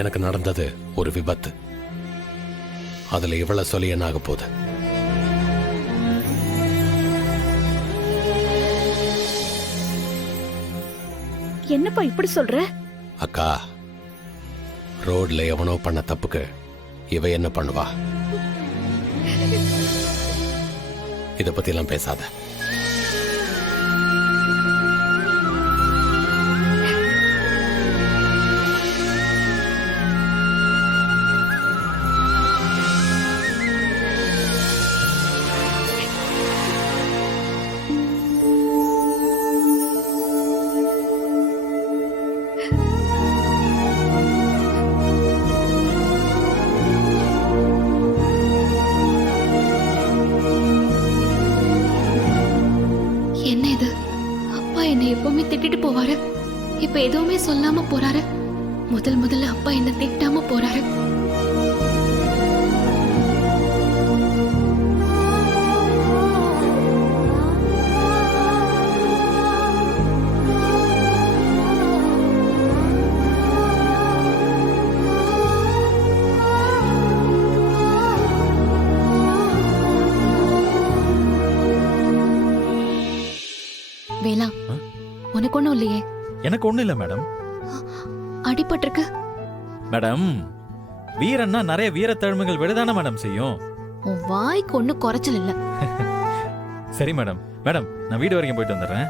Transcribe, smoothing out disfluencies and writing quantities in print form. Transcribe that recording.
எனக்கு நடந்தது ஒரு விபத்து. அதுல இவ்வளவு சொல்லி என்ன ஆக போகுது? என்னப்பா இப்படி சொல்ற? அக்கா, ரோட்ல எவனோ பண்ண தப்புக்கு இவ என்ன பண்ணுவா? இத பத்தி எல்லாம் பேசாத. எப்பவுமே திட்டிட்டு போவாரு, இப்ப எதுவுமே சொல்லாம போறாரு. முதல்ல அப்பா என்ன திட்டாம போறாரு. வேலா, உனக்கு ஒண்ணும் இல்லையே? எனக்கு ஒண்ணும் இல்ல மேடம். அடிபட்டிருக்கு மேடம். வீரன்னா நிறைய வீரத்தழுமைகள் விடதானே மேடம் செய்யும். உன் வாய்க்கு ஒன்னும் குறைச்சல் இல்ல. சரி மேடம். மேடம், நான் வீடு வரைக்கும் போயிட்டு வந்துடுறேன்.